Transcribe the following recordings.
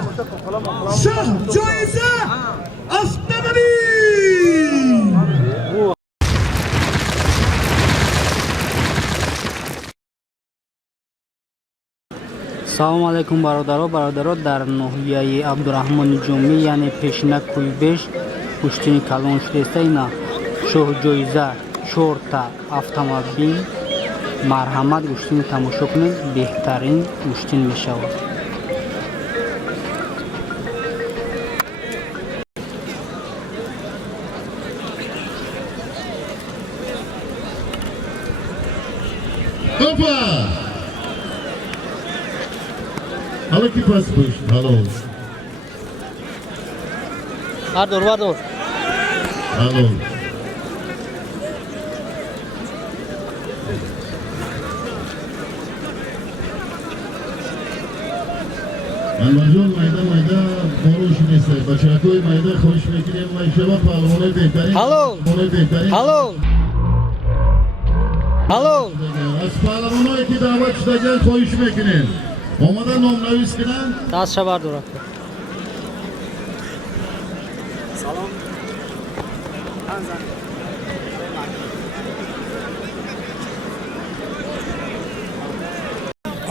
Shoh Joiza avtomobil. салому алайкум бародаро дар ноҳияи абдурахмони ҷомӣ яъне пешина кӯйбеш пуштини калон шудеста ина шоҳҷоиза 4 та автомобил марҳамат гӯштини тамошо кунед беҳтарин гӯштин мешавад. Hallo ki pas push. Hallo. Vardor. Hallo. Almajon mayda borush nesa. Bachakoy mayda xo'sh mekirim mayshaba palvone behtarin. Hallo. Az palvonoy ki da'vat shtagan xo'sh mekirim. Omada nomlavis kidan. Dastcha bardor. Salom.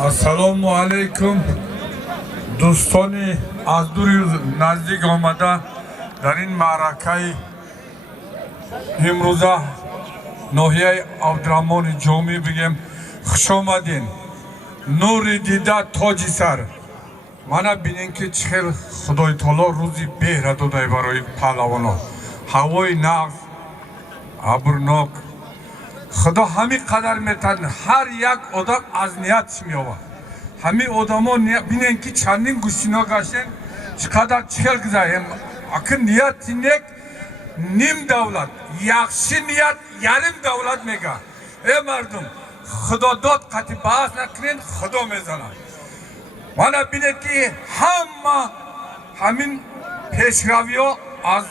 Assalomu alaykum. Do'stoni az duri nazdik omada dar in ma'rakai imruza nohiyai Abdurahmoni Ҷомӣ бигем хуш омадин. Нури дида тоҷи сар. Мана бинен ки чӣ хел Худои таоло рӯзи беҳра додай барои паҳлавонон. Ҳавои нағз, абрнок. Худо ҳамин қадар метавонад ҳар як одам аз ниятш меёбад. Ҳамин одамон бинен ки чандин гӯштино гаштен, чӣ қадар чӣ хел гузароем. Акин нияти нек ним давлат, яхши ният ярим давлат мега. Э мардум, Худо дод қати баҳс накунед, Худо мезанад. Мана бинед ки ҳама ҳамин пешравиҳо аз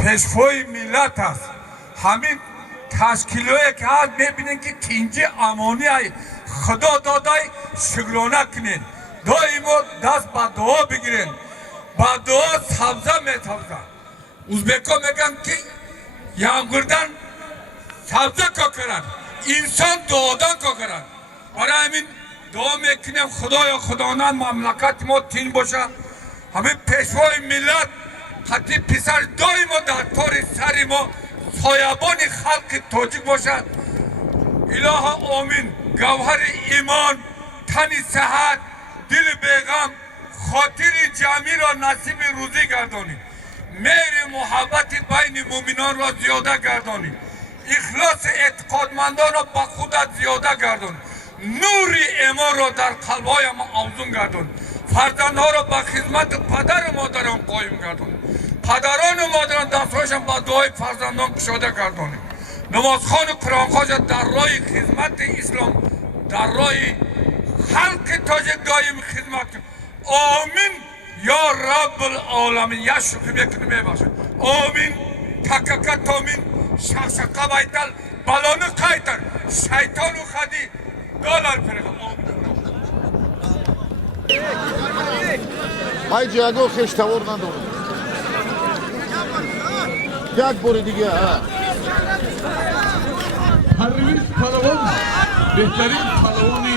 пешвои миллат аст. Ҳамин ташкилое ки ҳаст мебинед ки тинҷи амонияи Худо додай шукрона кунед. Доимо даст ба дуо бигиред. Ба дуо сабза метавзад. Узбекҳо мегӯянд ки ямгурдан сабза кокарад. Инсон дуодан кокарад. Барои ҳамин дуо мекунем Худоё худонанд мамлакати мо тинҷ бошад. Ҳамин пешвои миллат қати писар доимо дар тори сари мо соябони халқи тоҷик бошад. Илоҳа омин. Гавҳари имон, тани сиҳат, дили беғам, хотири ҷамъиро насиби рӯзӣ гардонид. мehri muhabbati bayni mu'minon را زیاده گردانید. اخلاص اعتقادمندان را با خودت زیاده گردان. نور ایمان را در قلب‌های ما افزون گردان. فرزندها را به خدمت پدر و مادران قایم گردان. پدران و مادران دستهایشان با دعای فرزندان گشاده گردانید. نمازخوان و قرآنخوان در راه خدمت اسلام، در راه خلق تاجیک دایم خدمت کنید. آمین یا رب العالمین. یا شکر بکنیم میباشد. آمین. تککت آمین. شخشقه بایتل بلانو قایتر شیطانو خدی دولار فرقم. های جاگو خشتور ندارم. یک بار دیگه پرویز پهلوان بهترین پهلوانی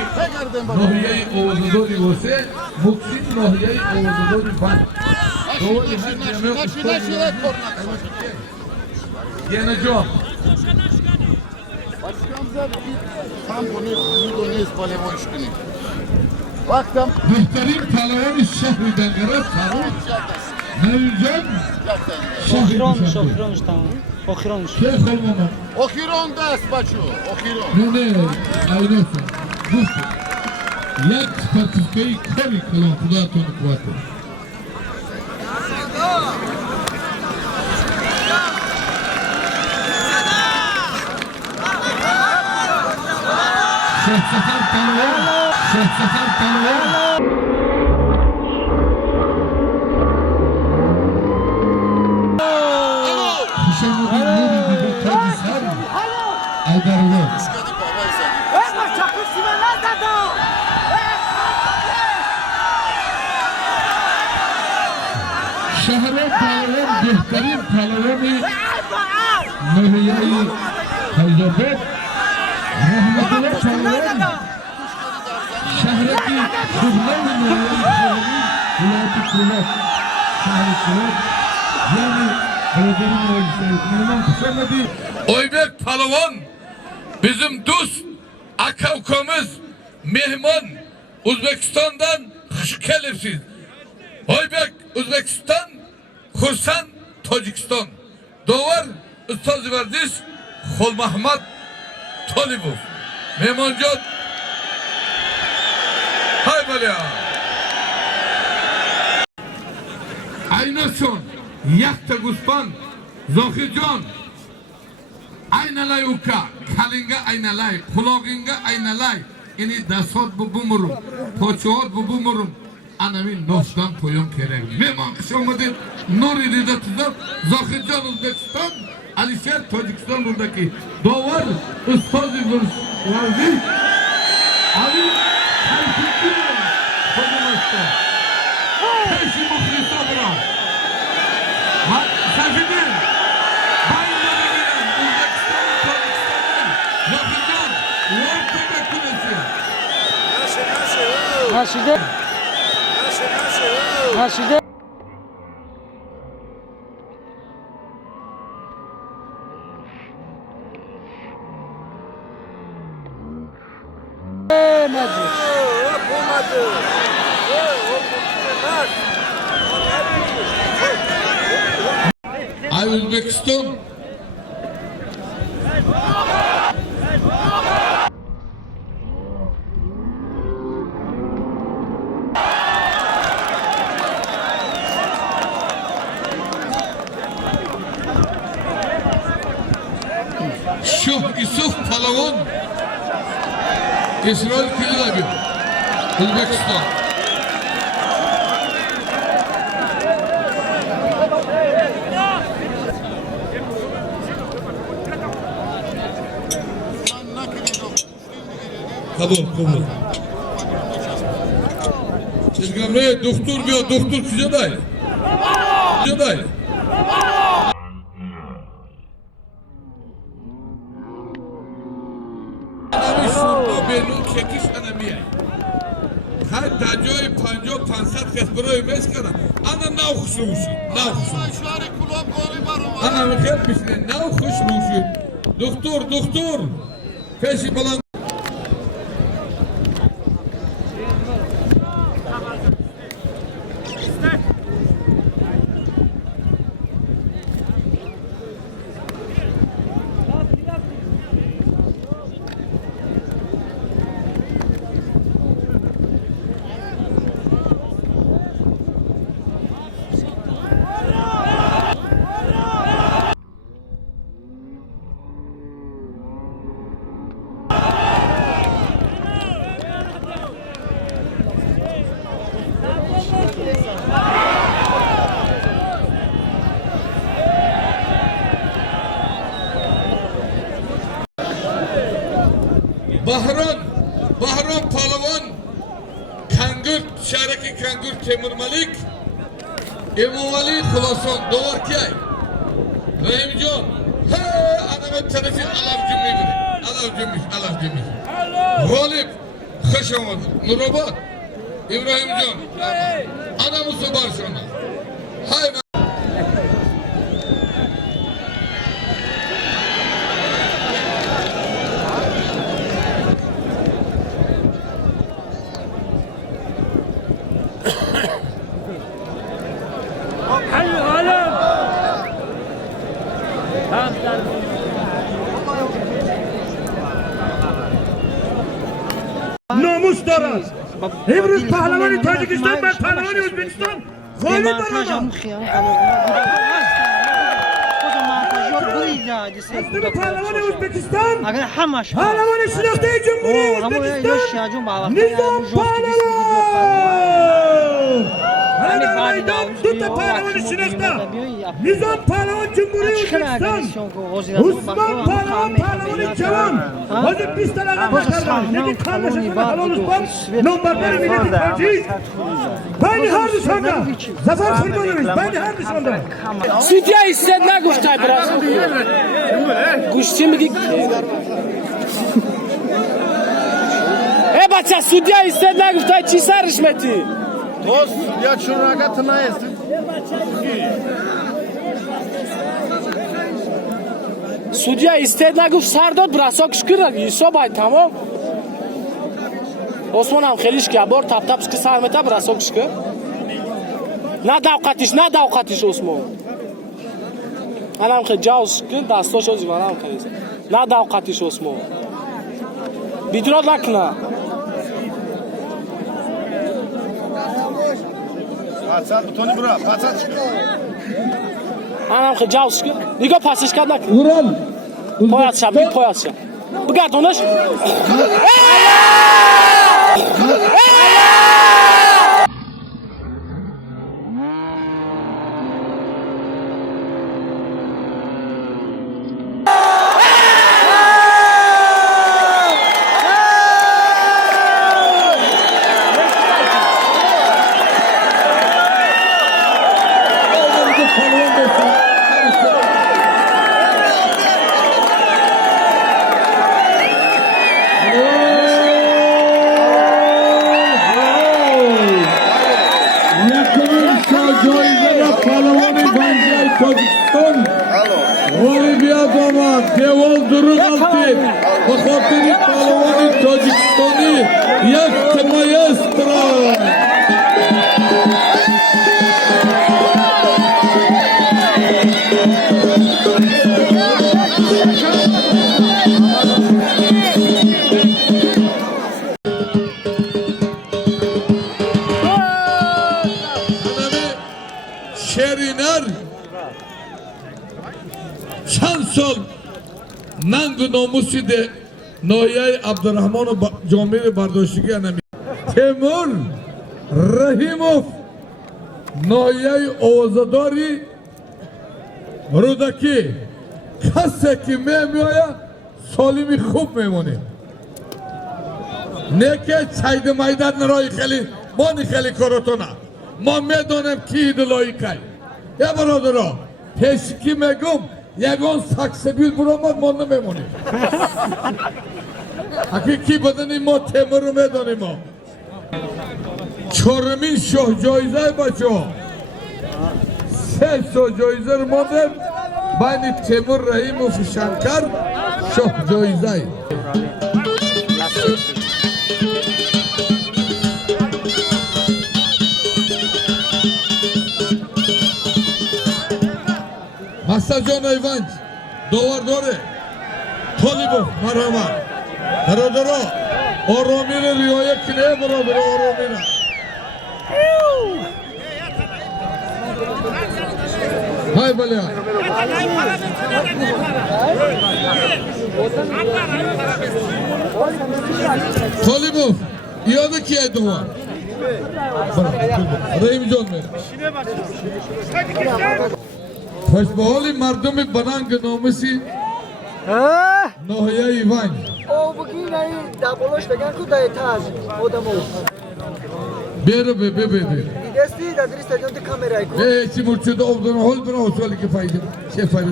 ناحیه آوازداری واسه مکسین ناحیه آوازداری بند دواری یعنی جا بهترین پهلوان شهر دنگره فرود نویجان شاخیرانش تمام آخیرانش آخیران دست بچو آخیران نه ایناسا دوست یک سپاتیفیکهی کاری کلان خداتون قوته شیخ سفر پهلوان بهترین پهلوان ناحیه حیدرآباد رحمت الله پهلوان شهرکی خودلان ناحیه ولایت کولک شهر کولک یعنی برادران مجلس مهمان خوش آمدید. Oybek Palavan bizim dost, aka ukamız, mehman Uzbekistan'dan hoş geldiniz. Oybek Uzbekistan, Kursan Tacikistan. Doğar Ustaz Verdiş Khol Mahmad Talibov. Mehmancan hay böyle. Aynason, Yakta Guspan, Zohirjon. Aynalay uka, kalinga aynalay, kulog'inga aynalay. Ini dasot bu bumurum, pochoat bu bumurum. Anamin noshdan qo'yim kerak. Mehmon xush omaded. Nuridida tuzab, Zohirjon O'zbekiston, Alisher Tojikiston buradaki. Dovar ustoz Vardiy. Ali Xalqidin Qo'zimaston. Peshi muxlislar bilan. Safidin. Karşıda. Karşıda. Ay Uzbekistan. Şuh Yusuf Palavan İsrail Kılıç Uzbekistan. Kabul. Çizgamre doktor bir doktor Küceday. Küceday. Benim çekiş anamiye. Her tacoy panco pansat kes burayı meskana. Ana nav kuşmuşu. Ana mıket misle nav kuşmuşu. Doktor. Peşi falan. Bahron Palavan Kangur Şaraki Kangur Temur Malik Emuvali Khulason Dovarkiyay Rahimjon Anamet tarafı Alav Cümmiş Ghalib Khaşamad Nurabat İbrahimjon Anamusu Barşona Hay namus daraz. امروز پهلوان تاجیکستان بر پهلوان ازبکستان غالب برآمد. هستیم پهلوان ازبکستان پهلوان شناخته جمهوری ازبکستان نظام پهلوان پهلوان دو تا پهلوان شناخته نظام پهلوان جمهوری ازبکستان عثمان پهلوان جوان حاضر 20 تا لقب کردن یکی خانمش حلال اسبان نمبردار ملت تاجیک بین هر دوشانده زفر فرمانویش بین هر دوشانده سودیا ایستاد نگفتای براز گوشتی میگی بچه سودیا ایستاد نگفتای چی سرش متی دوست یا چون رگت نیست سودیا ایستاد نگفت سر داد براسا کش کرد ایسا باید تمام عثمان هم خیلیش که بار تپ تپش که سر متا براسا کش کرد نه دوقتش عثمان هم خیلی جاوز کرد دستاش از دیوانه هم خیلیست نه دوقتش عثمان بیدراد نکنه بتونی برا پاسش کن هم خیلی جاوز کرد دیگه پاسش کرد نکنه پایت شب بگردونش بخاطر پهلوان تاجیکستانی یک مایسترا شرینر چند سال ننگ و ناموسی ده ناحیه عبدالرحمن و جامعه برداشتگی انمی تیمور رحیموف ناحیه آوازداری رودکی کسی که میآید سالمی خوب میمونه نه که چاید مایدن نرای خیلی ما خیلی کاراتونه ما میدانیم کی دلایکای یا برادرها پیشکی میگم یگان سکسبیل برامد ما نمیمونیم حقیقی بدنی ما تیمور رو میدانیم ما چهارمین شاه جایزه بچه ها 3 شاه جایزه رو ما دیم بین تیمور رحیم و فشنکر شاه جایزه Masa John Ivanç, Dovardore, Tolibov, Marhama, Barodoro, Oromina Rioya Kine, Barodoro, Oromina. Hay Balya. Tolibov, iade ki aydıma. Rahim John mera. خوشبحالی مردم بنانگ نامسی ناحیه ایوان او بگین ای دابولش بگن کو دای تاج آدمو بیرو بی دیدستی دادری استادیوم ته کامرای کو چی مرچد اودن هول بنا اوسالی که فایده چه فایده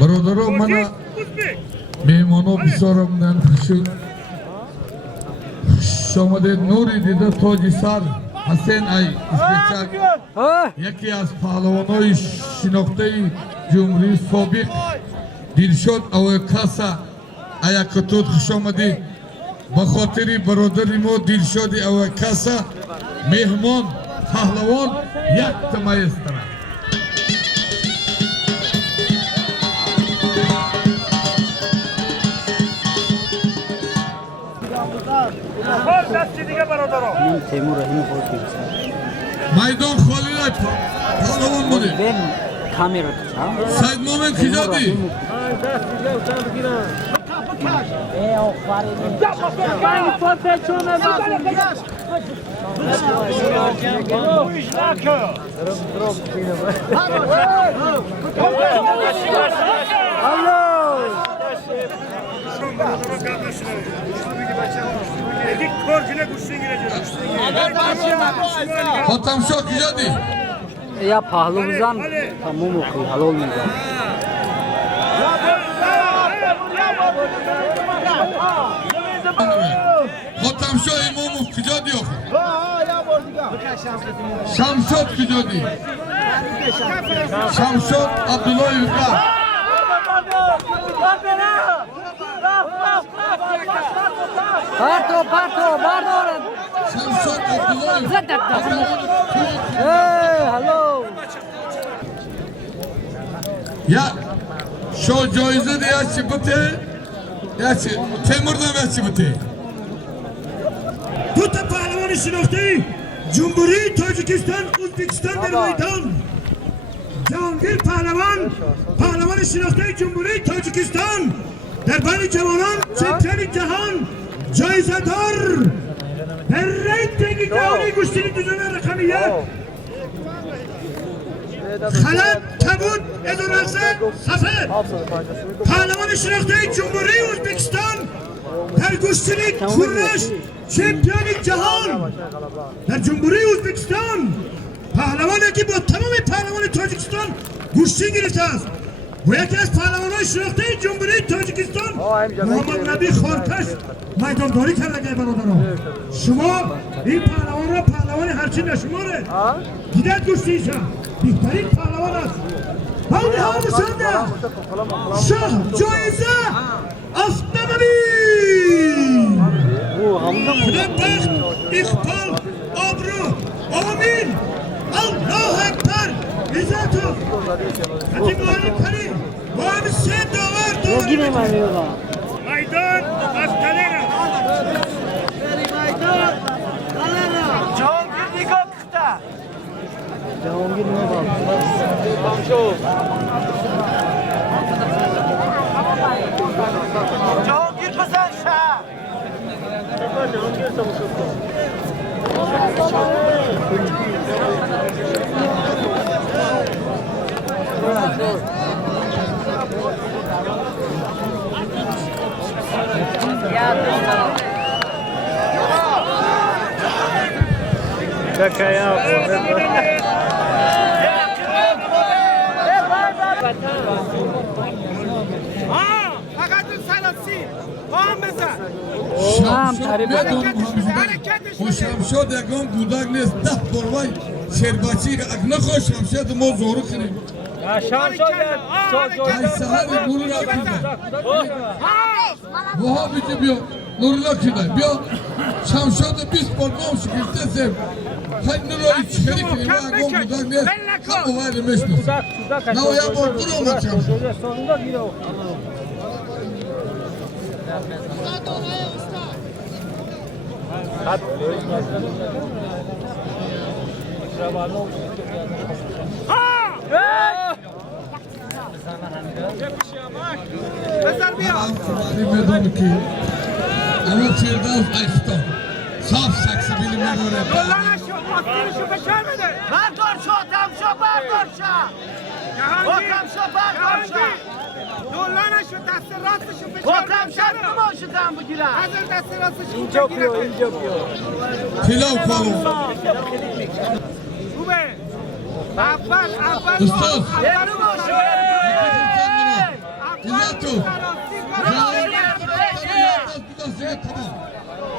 برادرو منا میمانو بسیارم ننخشو شامده نوری دیده تاجی سر حسین ای اسپیچک یکی از پهلوانای شناخته جمهوری سابق دلشاد اوکاسا ایاکتوت خوش آمدی به خاطر برادری ما دلشاد اوکاسا مهمان پهلوان یک تمایستره تیمور رحیم خود بیرسد میدان خالی نای پهلوان بوده کامیر سید مومن کجا دی؟ Hatamşo kujadi. Ya pahalımızdan tamam okuyor. Halal olmayacak. Hatamşo imamov kujadi yok. Şamşot kujadi. Şamşot Abdullah Yurka. Parto, bardo. Şamşot Abdullah Yurka. Hey, hello. Ya şu joyze de ya çıbıtı. Ya Temur'da ve çıbıtı. Bu da pehlivan şinokte Cumhuriyet Tacikistan Uzbekistan der meydan. Cahangir pehlivan şinokte Cumhuriyet Tacikistan derbani cevanan çempiyon cihan cayzadar der reytingi cahani güçlü düzene rakamiyet Halat tabut edorası safer pehlivan şinokte Cumhuriyet Uzbekistan در گشتنی کورش چمپیون جهان در جمهوری ازبکستان پهلوانی که با تمام پهلوان تاجیکستان گشتی گرفته است و یکی از پهلوانان شناخته جمهوری تاجیکستان محمد نبی خارکش میدانداری کرده که برادران شما این پهلوان را پهلوان هرچی نشماره دیدت گشتیشا بهترین پهلوان است بعد حادثانده شاه جایزه Aftamani! Fırat, İkbal, Abru, Amin, Allahu Ekber, İzzatov, Hacı Muharrem Kari, Muhammed Sen Davar, Meydan, Astalera. Cahangir Nikon Kıhta. Cahangir ne var? Cahangir Pazar Şah. Şamşot yakın budak nes dah borvay şerbaçı akna koş Şamşot mo zoru kırı. Ay sahari bunu rakıda. Bu habiti biyo nuru rakıda biyo Şamşot'u biz borvam şükürte sev. Hayni royu çıkarı kırı ve akın budak nes kamu var demiştir. Na o ya bordur olmak Şamşot. میدونم که اما فردوس ایستا صاف سکسی بیلی میدونه Dollana şu, askeri şu beşer miydi? Bardor şu, tam şu, bardor şu. Tam şu, bardor şu. Dollana şu, desti rastı şu beşer. Tam şart mı o şu tam bu güra? Hazır desti rastı şu. İnce yapıyor. pilav kalın Bu be. Abbas. Ustaz. Yarım o şu. İzzatu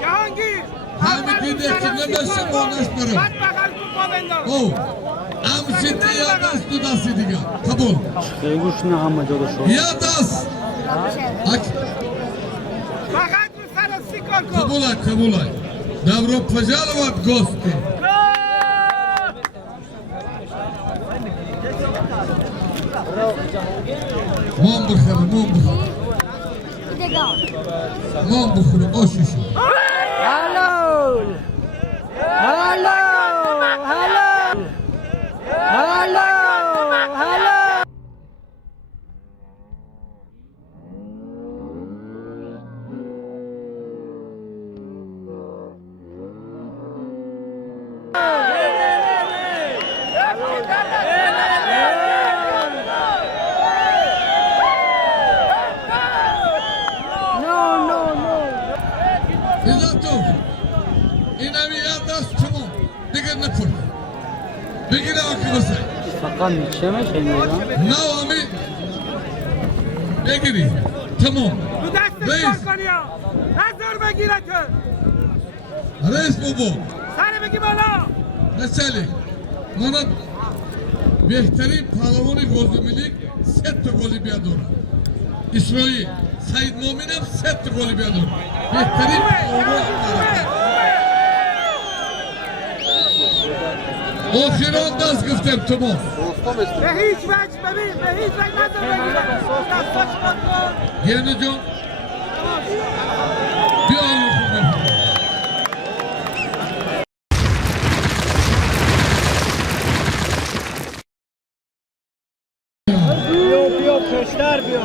Cahangir. Hami gidekçilemezse bu anlaşmırım Bak bakalım kupa benden. O Amsiti yadas dudası diga Kabul Eyguş ne ama jodo şu. Yadas Fakat bu sana sikor ko. Kabulay Davro Pajalovat gosti Mom bukhara Mom bukhara o şişi Hello. نکن بگیر آقا فقط میچمش این میدان نه آمی بگیری تمام تو دستش رئیس. کار کنی ها نظر بگیره که رئیس بابا سر بگی بالا مثلا من بهترین پهلوان گلزمینlik 3 تا گلی بیادور اسماعیل سعید مومنم 3 تا گلی بیادور بهترین پهلوان آخران دست گفتم تمام به هیچ وجه ببین به هیچ وجه نظر بگیره دستش کار کن گرنه جان بیا آلو خوبه بیا پشتر بیا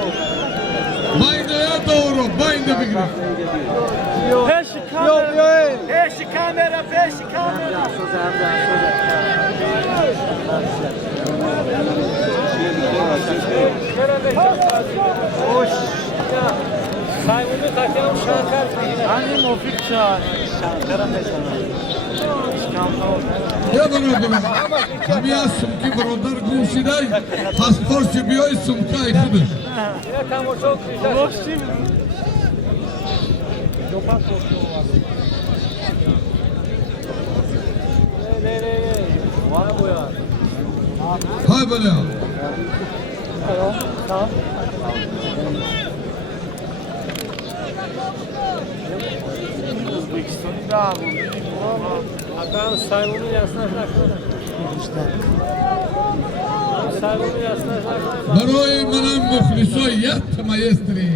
باینده یا doğru باینده بگیرم پیش کامera پیش کامera پیش کامera خوش سایمونی تاکیم شنکر همین موفیق شد شنکر هم بزنم یا برادرم همی از سمکی برادر گوشیدای پاسپورت بیای سمکای خودش های بله Adam saymını yaslaşlar. Saymını yaslaşlar. برای منم مخلصایت مایستری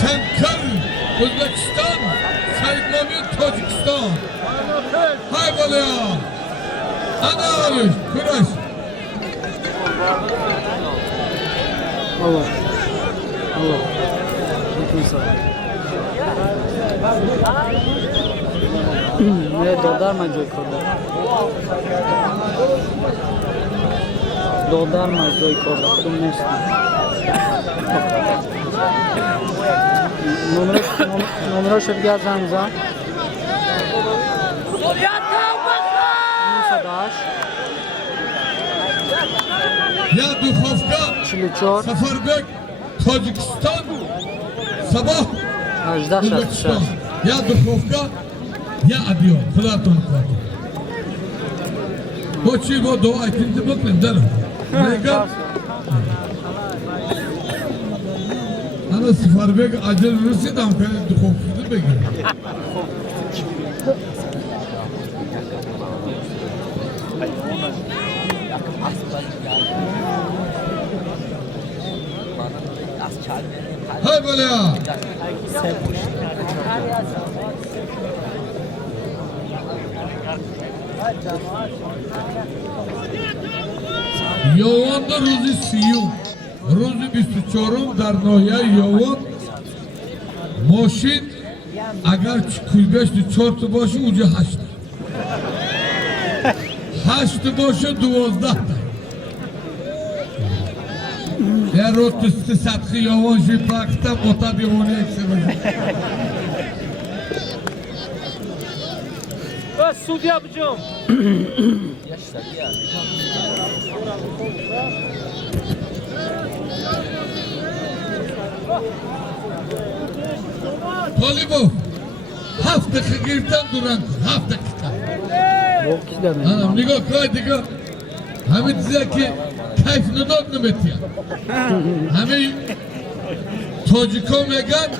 شنکر Özbekistan Said Momin Tacikistan hay balaya ana alış kuraş Allah Allah bütün sağ ne dodar mı joy korda dodar mı joy korda kudum nesti numara şöyle geleceğimiz ha. Sadaş. ya Dukhovka Çiliçor. Safarбек Tacikistan sabah Ajda Özbekistan şartı. ya Dukhovka ya Adiyo Platon bu çiğ bu dua ikinci bakın derim Mega Ana Safarбек acil Rusi dam kare Dukhovka'da begir hay böyle ya Yovonda rozi siyum rozi 24 dar noya yovon moşin agar kuybeş çortu başı ucu haştı haştı başı 12 در رو تست سطحی یوان جی پاکتا بوتا دیوانی اکسی بزن Bas sud yapacağım. Talibov hafta girten duran hafta kıta Yok izlemedim. Hanım nigah koy nigah Hamid Zeki kayf nidad nimetiya Hamid Taciko megan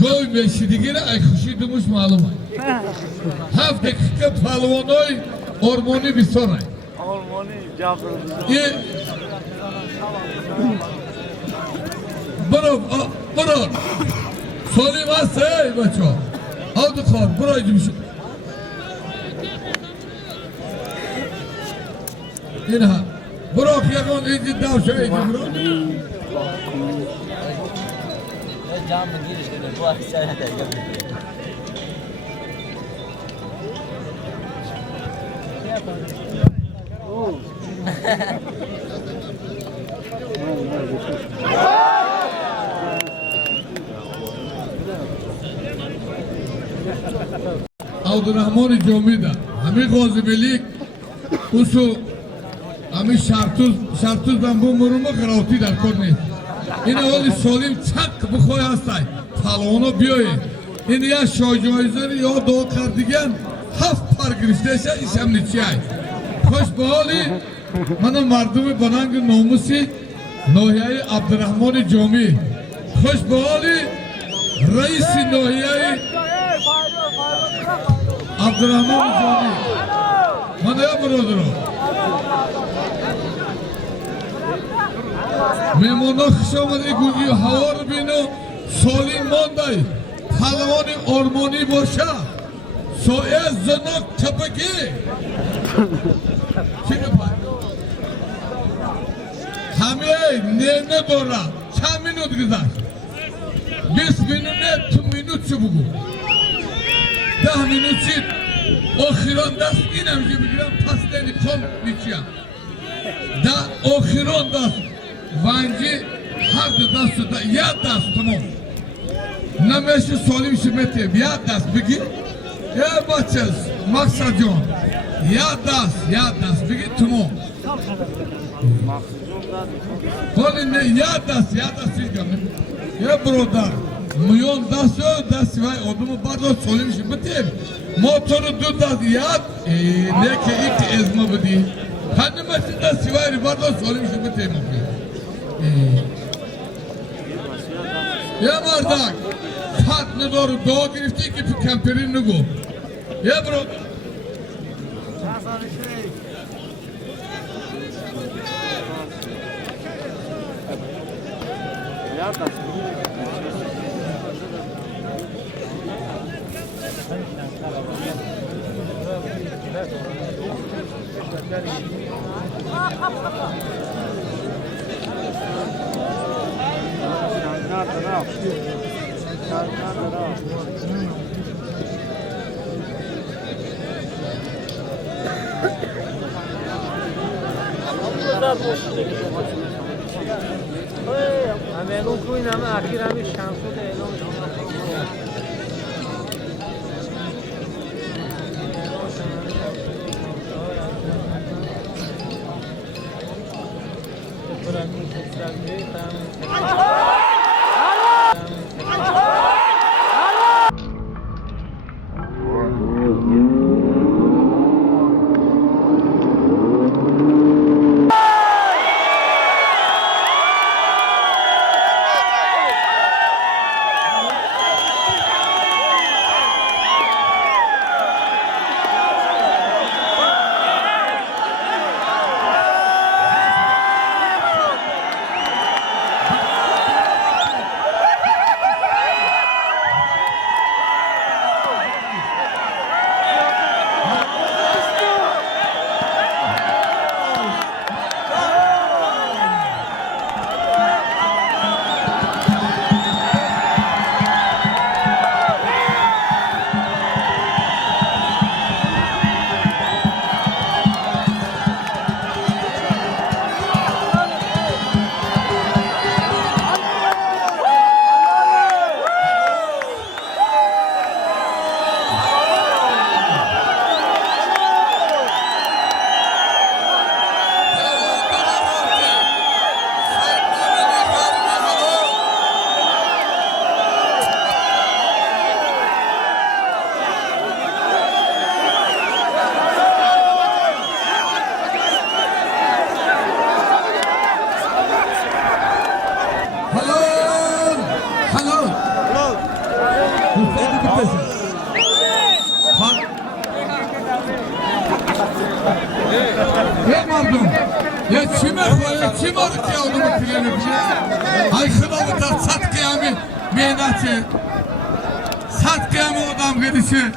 Goy meşidigine ay kuşi dumuş malum hafta kıta palvanoy ormoni bir soray Ormoni cabır. Ye Bro Solim hasta ey bacho Aldı kar burayı cümüşü İnha Bırak yakın izi davşa izi bro Abdurrahman Jomi'da. Hami G'ozibelik usu hami Shartuzdan bu murumu qirauti dar korni. Ina oli solim çak bu koy hastay. Talonu biyoyi. Ina ya şojoyzari ya doğu kardigan haf par girişteyse işemli çiyay. Hoş bahali mana mardumi banangı nomusi Nohiyai Abdurrahman Jomi. Hoş bahali Reisi Nohiyai Abdurrahman Jomi. Mana ya buradır o. Memona xişamadi gugi havar bino solim monday. Talvani ormoni boşa. Soya zanak çapaki. Şimdi bak. Hamiye ne dora. Çam minut güzel. 5 minut tüm minut çubuğu. 10 minut çit. O xiron das inem jibigram pasteni kol biçya. Da o xiron das vanci hardı dastı da ya das tamam. Nameşi solim şibeti ya das bigi. Ya bakacağız maksajon. Ya das bigi tamam. Kolin ne ya das ilgami. Ya broder. Milyon das vay odumu bardo solim şibeti. Motoru dudat yat ne ki ilk ezma budi. Hanımefendi da sivari bardo solim şibeti mi? Ya mardak. Fat ne doğru doğu girifti ki kamperin ne go. Ya bro. همه کوی نام اخیر همی شمسو ده اعلام Sat kıyamı odam gidişi.